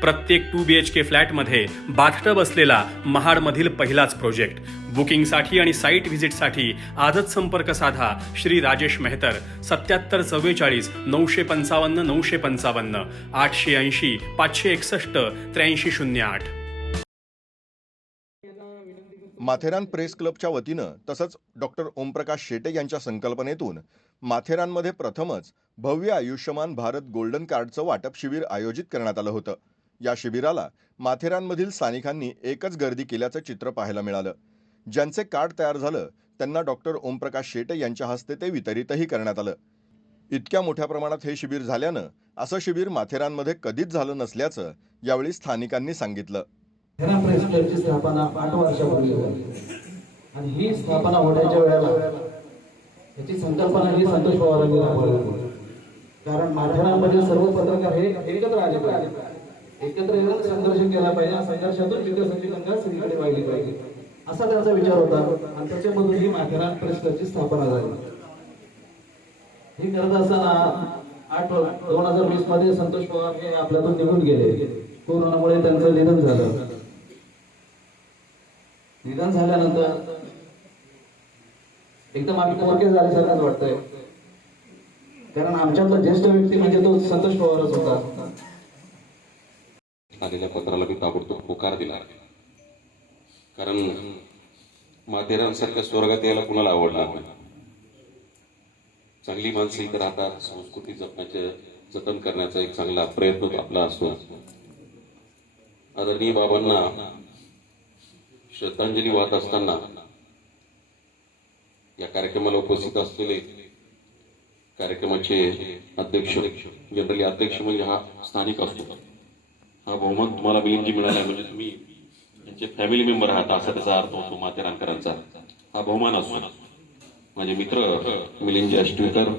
प्रत्येक to B H के फ्लॅटमध्ये bathtub असलेला महाडमधील पहिलाच प्रोजेक्ट. बुकिंगसाठी आणि साईट व्हिजिटसाठी आजच संपर्क साधा श्री राजेश मेहतर. सत्याहत्तर चव्वेचाळीस नऊशे पंचावन्न नऊशे पंचावन्न आठशे ऐंशी पाचशे एकसष्ट त्र्याऐंशी शून्य आठ. माथेरान प्रेस क्लबच्या वतीनं तसंच डॉक्टर ओमप्रकाश शेटे यांच्या संकल्पनेतून माथेरानमध्ये प्रथमच भव्य आयुष्यमान भारत गोल्डन कार्डचं वाटप शिबिर आयोजित करण्यात आलं होतं. या शिबिराला माथेरानमधील स्थानिकांनी एकच गर्दी केल्याचं चित्र पाहायला मिळालं. ज्यांचे कार्ड तयार झालं त्यांना डॉक्टर ओमप्रकाश शेटे यांच्या हस्ते ते वितरितही करण्यात आलं. इतक्या मोठ्या प्रमाणात हे शिबिर झाल्यानं असं शिबिर माथेरानमध्ये कधीच झालं नसल्याचं यावेळी स्थानिकांनी सांगितलं. प्रेस क्लबची स्थापना आठ वर्षापूर्वी झाली. आणि ही स्थापना होण्याच्या वेळेला याची संकल्पना ही संतोष पवारांनी राबवली कारण माथेरानमधील सर्व पत्रकार हे एकत्र आले पाहिजे एकत्र येऊन संघर्ष केला पाहिजे. आणि संघर्षातून विकासाची गंगा सगळीकडे वाहिली पाहिजे. असा त्यांचा विचार होता. आणि त्याच्यामधून ही माथेरान परिषदाची स्थापना झाली. हे करत असताना आठ दोन हजार वीसमध्ये संतोष पवार हे आपल्यातून निघून गेले. कोरोनामुळे त्यांचं निधन झालं. निधन झाल्यानंतर एकदम आम्ही मोरके झाल्यासारखंच वाटतंय. कारण आमच्यातला ज्येष्ठ व्यक्ती म्हणजे तो संतोष पवारच होता. आलेल्या पत्राला मी ताबडतोब होकार दिला कारण माथेरानसारख्या स्वर्गात यायला कुणाला आवडणार नाही? चांगली माणसं इथं राहतात संस्कृती जपण्याचे जतन करण्याचा एक चांगला प्रयत्न आपला असतो. आदरणीय बाबांना श्रद्धांजली वाहत असताना या कार्यक्रमाला उपस्थित असलेले कार्यक्रमाचे अध्यक्ष जनरली अध्यक्ष म्हणजे हा स्थानिक असतो. हा बहुमत तुम्हाला मिलिंदजी मिळाला म्हणजे तुम्ही त्यांचे फॅमिली मेंबर आहात असा त्याचा अर्थ होतो माथेरानकरांचा. हा बहुमान असतो माझे मित्र मिलिंदजी अष्टविकर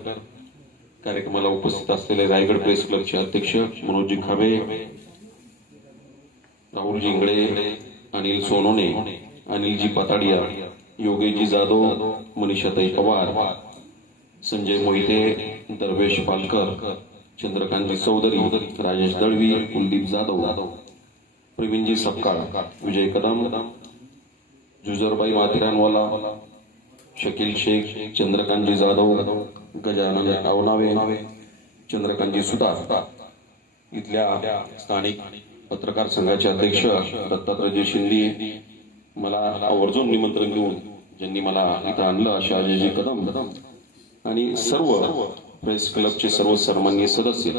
कार्यक्रमाला उपस्थित असलेले रायगड प्रेस क्लबचे अध्यक्ष मनोजजी खाबे राहुलजी इंगळे अनिल सोनोने अनिलजी पताडिया योगेशजी जाधव मनीषाताई पवार संजय मोहिते दर्वेश पालकर चंद्रकांतजी चौधरी राजेश दळवी कुलदीप जाधव प्रवीणजी सपकाळ विजय कदम जुजरबाई माथेरानवाला शकील शेख चंद्रकांतजी जाधव गजानन कावनावे चंद्रकांतजी सुतार. इथल्या स्थानिक पत्रकार संघाचे अध्यक्ष दत्तात्रयजी शिंदे मला आवर्जून निमंत्रण देऊन ज्यांनी मला इथं आणलं अशा अजयजी कदम. आणि सर्व प्रेस क्लबचे सर्व सन्माननीय सदस्य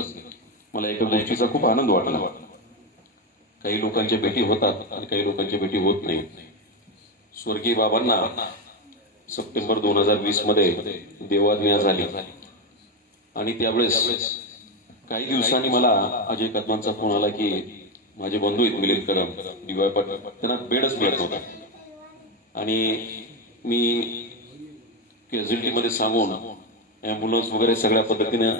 मला एका गोष्टीचा खूप आनंद वाटला. काही लोकांच्या भेटी होतात आणि काही लोकांच्या भेटी होत नाही. स्वर्गीय बाबांना सप्टेंबर दोन हजार वीसमध्ये देवाज्ञा झाली. आणि त्यावेळेस काही दिवसांनी मला अजय कदमांचा फोन आला की माझे बंधू आहेत मिलिंद कदम डीवाय पाटील त्यांना बेडच मिळत होता आणि मी कॅज्युलिटीमध्ये सांगून ॲम्ब्युलन्स वगैरे सगळ्या पद्धतीने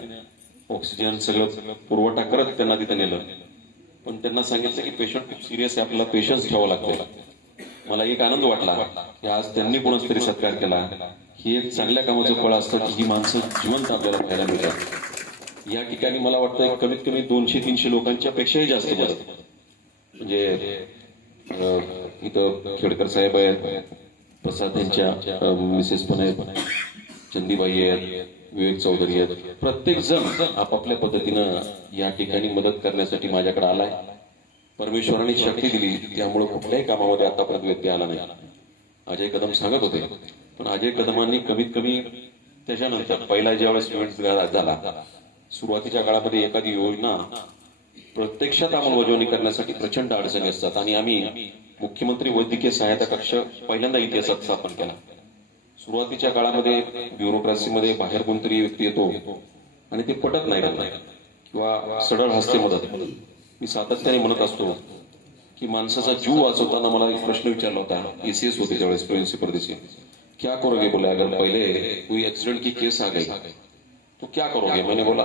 ऑक्सिजन सगळं पुरवठा करत त्यांना तिथे नेलं. पण त्यांना सांगितलं की पेशंट खूप सिरियस आहे आपल्याला पेशन्स ठेवावं लागतं मला एक आनंद वाटला की आज त्यांनी कोणाच तरी सत्कार केला. ही एक चांगल्या कामाचं फळ असतं की ही माणसं जिवंत आपल्याला पाहायला मिळतात. या ठिकाणी मला वाटतं कमीत कमी दोनशे तीनशे लोकांच्या पेक्षाही जास्त जास्त म्हणजे इथं खेडकर साहेब आहेत प्रसाद यांच्या मिसेस पण आहेत. चंदीबाई आहेत विवेक चौधरी आहेत प्रत्येक जण आपापल्या पद्धतीनं या ठिकाणी मदत करण्यासाठी माझ्याकडे आलाय. परमेश्वराने शक्ती दिली त्यामुळे कुठल्याही कामामध्ये आतापर्यंत व्यत्यय आला नाही. अजय कदम सांगत होते पण अजय कदमांनी कमीत कमी त्याच्यानंतर पहिला ज्यावेळेस इव्हेंट झाला सुरुवातीच्या काळामध्ये एखादी योजना प्रत्यक्षात अंमलबजावणी करण्यासाठी प्रचंड अडचणी असतात. आणि आम्ही मुख्यमंत्री वैद्यकीय सहायता कक्ष पहिल्यांदा इतिहासात स्थापन केला. सुरुवातीच्या काळामध्ये ब्युरोक्रॅसीमध्ये बाहेर कोणतरी व्यक्ती येतो आणि ते पटत नाही त्यांना. किंवा सडळ हस्ते मदत. मी सातत्याने म्हणत असतो की माणसाचा जीव वाचवताना मला एक प्रश्न विचारला होता. एसीएस होते त्यावेळेस प्रिन्सिपल देशी क्या करोगे बोले अगर पहिले कोई एक्सीडेंट की केस आ गई तो क्या करोगे? मैंने बोला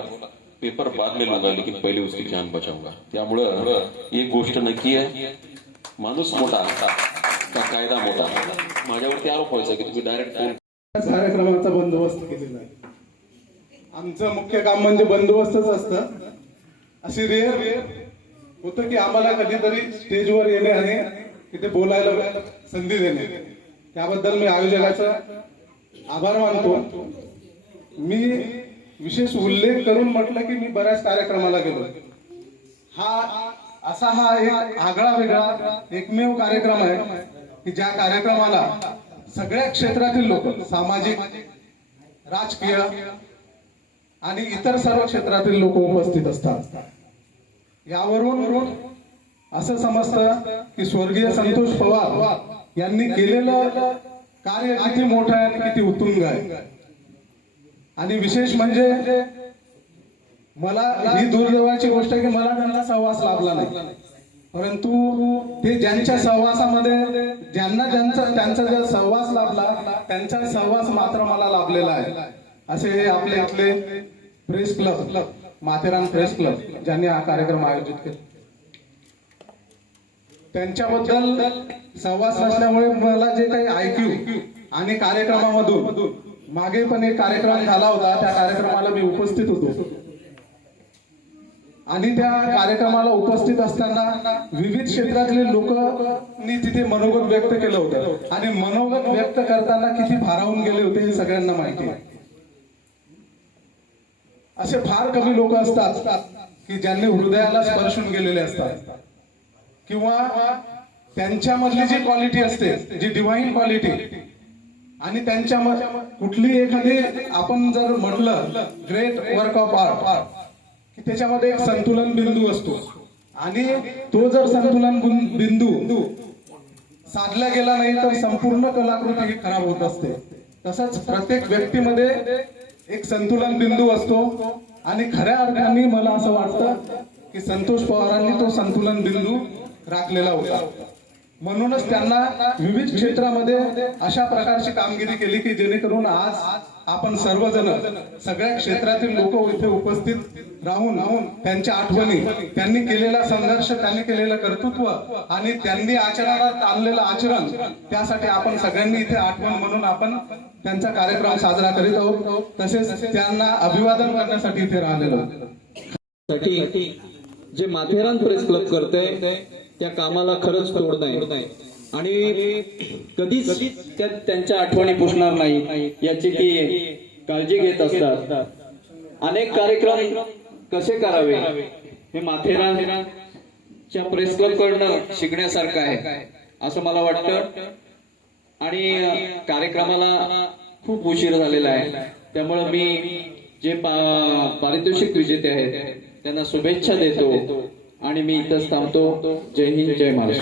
पेपर बाद में लूंगा लेकिन पहिले उसकी जान बचाऊंगा. त्यामुळं एक गोष्ट नक्की आहे माणूस मोठा का कायदा मोठा. माझ्यावरती आरोप व्हायचा की तुम्ही डायरेक्ट कार्यक्रमाचा बंदोबस्त केलेला आहे. आमचं मुख्य काम म्हणजे बंदोबस्तच असतं. अशी रेअर होतं की आम्हाला कधीतरी स्टेजवर येणे आणि तिथे बोलायला संधी देणे. त्याबद्दल मी आयोजकाचा आभार मानतो. मी विशेष उल्लेख करून म्हटलं की मी बऱ्याच कार्यक्रमाला गेलो. हा असा हा एक आगळा वेगळा एकमेव कार्यक्रम आहे. की ज्या कार्यक्रमाला सगळ्या क्षेत्रातील लोक सामाजिक राजकीय आणि इतर सर्व क्षेत्रातील लोक उपस्थित असतात. यावरून असं समजतं की स्वर्गीय संतोष पवार यांनी केलेलं कार्य किती मोठं आहे आणि किती उत्तुंग आहे. आणि विशेष म्हणजे मला ही दुर्दैवाची गोष्ट आहे की मला त्यांना सहवास लाभला नाही. परंतु ते ज्यांच्या सहवासामध्ये ज्यांना ज्यांचा त्यांचा जर सहवास लाभला त्यांचा सहवास मात्र मला लाभलेला आहे. असे हे आपले आपले press club Matheran press club ज्यांनी हा कार्यक्रम आयोजित केला. त्यांच्याबद्दल सहवास नसल्यामुळे मला जे काही ऐक्यू आणि कार्यक्रमामधून मागे पण एक कार्यक्रम झाला होता. त्या कार्यक्रमाला मी उपस्थित होतो. आणि त्या कार्यक्रमाला उपस्थित असताना विविध क्षेत्रातले लोकांनी तिथे मनोगत व्यक्त केलं होतं. आणि मनोगत व्यक्त करताना किती भारावून गेले होते हे सगळ्यांना माहिती आहे. असे फार कमी लोक असतात की ज्यांनी हृदयाला स्पर्शून गेलेले असतात. किंवा त्यांच्यामधली जी क्वालिटी असते जी डिवाईन क्वालिटी आणि त्यांच्या कुठली एखादी आपण जर म्हटलं ग्रेट वर्क ऑफ आर्ट की त्याच्यामध्ये एक संतुलन बिंदू असतो. आणि तो जर संतुलन बिंदू साधला गेला नाही तर संपूर्ण कलाकृती ही खराब होत असते. तसंच प्रत्येक व्यक्तीमध्ये एक संतुलन बिंदू असतो. आणि खऱ्या अर्थाने मला असं वाटतं की संतोष पवारांनी तो संतुलन बिंदू राखलेला होता. म्हणूनच त्यांना विविध क्षेत्रामध्ये अशा प्रकारची कामगिरी केली की जेणेकरून आज आपण सर्वजण सगळ्या क्षेत्रातील लोक इथे उपस्थित राहून राहून त्यांच्या आठवणी त्यांनी केलेला संघर्ष त्यांनी केलेलं कर्तृत्व आणि त्यांनी आचरणात आणलेलं आचरण त्यासाठी आपण सगळ्यांनी इथे आठवण म्हणून आपण त्यांचा कार्यक्रम साजरा करीत आहोत. तसेच त्यांना अभिवादन करण्यासाठी इथे राहिलेलो साठी जे माथेरान प्रेस क्लब करते त्या कामाला खरंच तोड नाही. आणि कधीच त्या त्यांच्या आठवणी पुसणार नाही याची ती काळजी घेत असतात. अनेक कार्यक्रम कसे करावे? हे माथेरानच्या प्रेस क्लब कडनं शिकण्यासारखं आहे असं मला वाटतं. आणि कार्यक्रमाला खूप उशीर झालेला आहे. त्यामुळं मी जे पारितोषिक विजेते आहेत त्यांना शुभेच्छा देतो. आणि मी इथंच थांबतो. जय हिंद जय महाराष्ट्र.